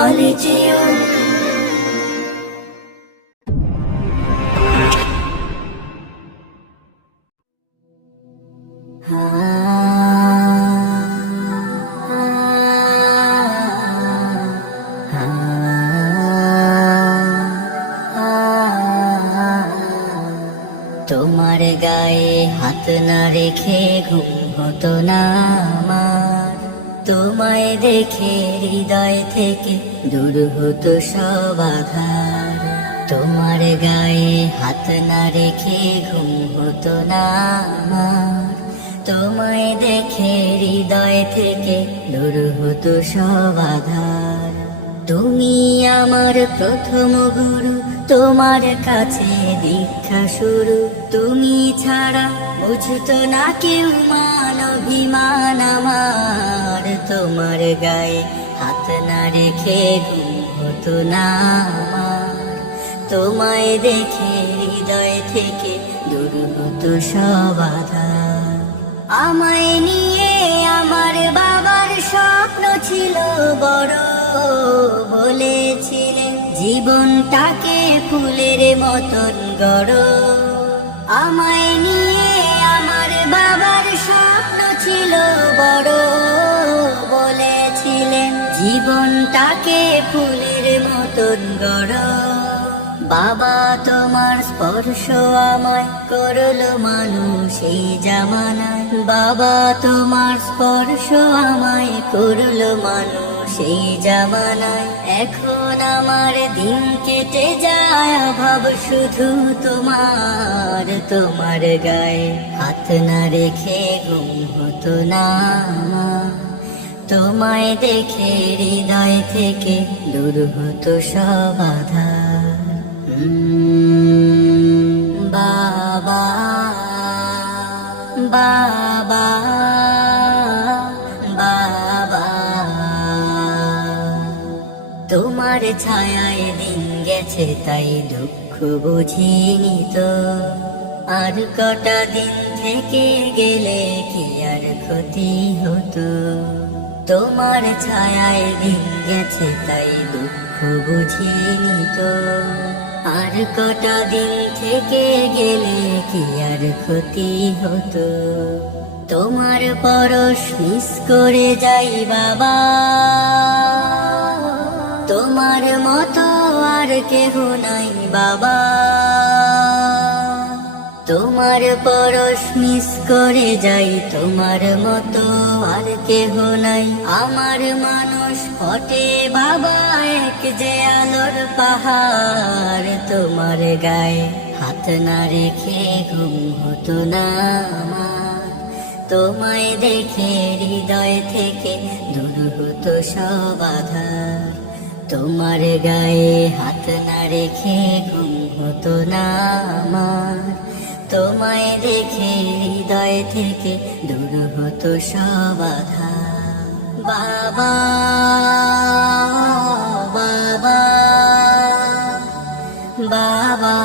কলেজিয়ম। তোমার গায়ে হাত না রেখে ঘুম হতো না আমার, তোমায় দেখে হৃদয় থেকে দূর হতো সব আধার। তোমার গায়ে হাত না রেখে ঘুম হতো না আমার, তোমায় দেখে হৃদয় থেকে দূর হতো সব আধার। তুমি আমার প্রথম গুরু, তোমার কাছে দীক্ষা শুরু। তুমি ছাড়া বুঝতো না কেউ মান অভিমান আমার, তোমার গায়ে হাত না রেখে ঘুম হতো না আমার, তোমায় দেখে হৃদয় থেকে দূর হতো সব আধার। আমায় নিয়ে আমার বাবার স্বপ্ন ছিল বড়, বলেছিলেন জীবনটাকে ফুলের মতন গড়ো। আমায় নিয়ে আমার বাবার স্বপ্ন ছিল বড়, বলেছিলেন জীবনটাকে ফুলের মতন গড়ো। বাবা তোমার স্পর্শ আমায় করলো মানুষ এই জামানায়, বাবা তোমার স্পর্শ আমায় করলো মানুষ এই জামানায়। এখন আমার দিন কেটে যায় অভাব শুধু তোমার, তোমার গায়ে হাত না রেখে ঘুম হতো না আমার, তোমায় দেখে হৃদয় থেকে দূর হতো সব আধার। বাবা বাবা বাবা, তোমার ছায়ায় দিন গেছে তাই দুঃখ বুঝিনি তো, আর কটা দিন থেকে গেলে কি আর ক্ষতি হতো। তোমার ছায়ায় দিন গেছে তাই দুঃখ বুঝিনি তো, আর কটা দিন থেকে গেলে কি আর ক্ষতি হতো। তোমার পরশ মিস করে যাই বাবা, তোমার মতো আর কেহ নাই বাবা, তোমার পরশ মিস করে যাই, তোমার মতো আর কেহ নাই। আমার মানুষ ফটে বাবা এক যে আলোর পাহাড়, তোমার গায়ে হাত না রেখে ঘুম হতো না আমার, তোমায় দেখে হৃদয় থেকে দূর হতো সব আধার। তোমার গায়ে হাত না রেখে ঘুম হতো না আমার, তোমায় দেখে হৃদয় থেকে দূর হতো সব আধার। বাবা বাবা বাবা